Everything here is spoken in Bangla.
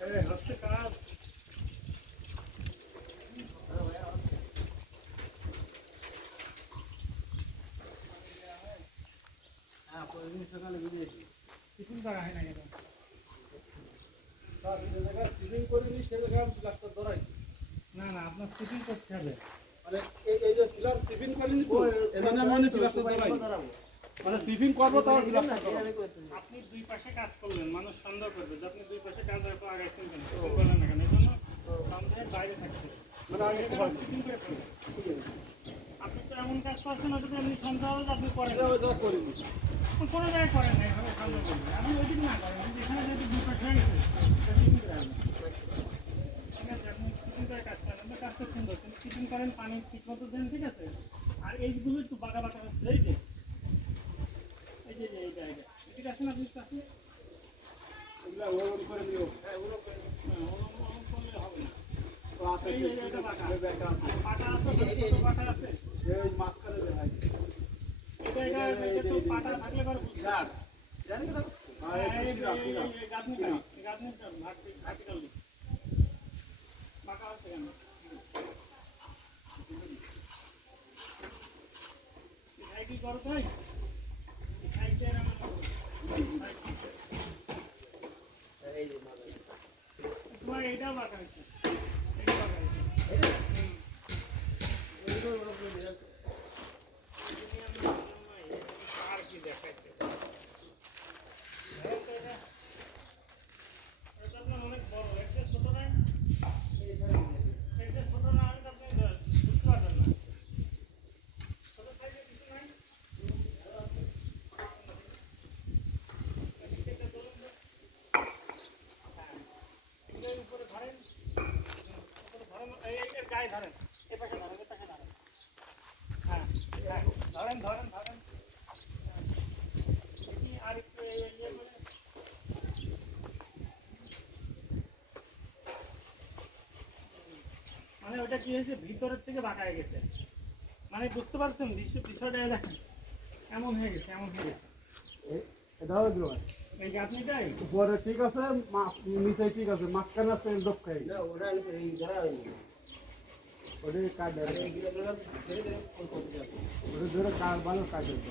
হচ্ছে কাজ। হ্যাঁ প্রতিদিন সকালে বুঝেছি টিফিন করা হয় না কেন? তার যে জায়গায় সিলিং করিনি সে জায়গায় আমি প্লাস্টার ধরাই না না, আপনার টিফিন করতে হবে। মানে এই যে পিলার সিলিং করিনি তো এখানে আমি প্লাস্টার ধরাই মানে সিলিং করব তাও প্লাস্টার ধরাবো। আপনি দুই পাশে কাজ করলেন, মানুষ সন্দেহ করবে যে আপনি দুই পাশে কাজ হয়তো আগাইছেন কেন, টিফিন করলেন না কেন। এই জন্য সন্দেহের বাইরে থাকতে হবে। মানে আমি টিফিন করে ফেলবেন। আপনি তো এমন কাজ করছেন ওটা এমনি সন্দেহ হবে যে আপনি করেন এটা ওইটা করিনি কোনো জায়গায় করেন না, এভাবে সন্দেহ করবেন। আপনি ওই দিকে না করেন, কিন্তু এখানে যেহেতু দুই পাশে হয়ে গেছে এটা টিফিন করে আসবেন। ঠিক আছে, আপনি টিফিন করে কাজ করেন, আপনার কাজটা সুন্দর, কিন্তু টিফিন করেন, পানি ঠিক মতো দেন, ঠিক আছে। আর এইগুলো একটু বাঁকা বাঁকা হচ্ছে, এই যে এইটা ঠিক আছে না? আপনি কাছে এগুলা ওরকম করে দিও ওরম করলে হবে না। তো আছে এই যে এটা বাঁকা এই ব্যাগটা আছে পাটা আছে, ছোট পাটা আছে। এই মাঝখানে দেখাই এটা তো পাটা থাকলে পরে বুঝতে গাছ জানি না আর এই গাঁথনিটা ভার্টিক্যাল বাঁকা আছে কেন? কি করো তাই তোমার এইটাও বাঁকা হচ্ছে, এইটা বাঁকা হচ্ছে। আর কি দেখাচ্ছে, এটা আপনার অনেক বড়, একটা ছোট নাই, একটা ছোট না হলে আপনি বুঝতে পারবেন না। ছোট সাইজের কিছু নাই। উপরে ধরেন, এর গায়ে ধরেন, এ পাশে ধরেন, এ পাশে ধরেন। হ্যাঁ ধরেন ধরেন ধরেন। দেখি আর একটু ইয়ে করে। মানে ওটা কি হয়েছে, ভিতরের থেকে বাঁকা হয়ে গেছে। মানে বুঝতে পারছেন বিষয়টা? দেখেন এমন হয়ে গেছে, এমন হয়ে গেছে। এটাও দিও এই গাঁথনিটাই উপরে ঠিক আছে নিচে ঠিক আছে মাঝখানে আছে দক্ষাই না ওরা এই ধরা হয়নি ওটা কাজ এইগুলো ধরে ধরে কোন করতে যাবে ওটা ধরে কাজ ভালো কাজ হতো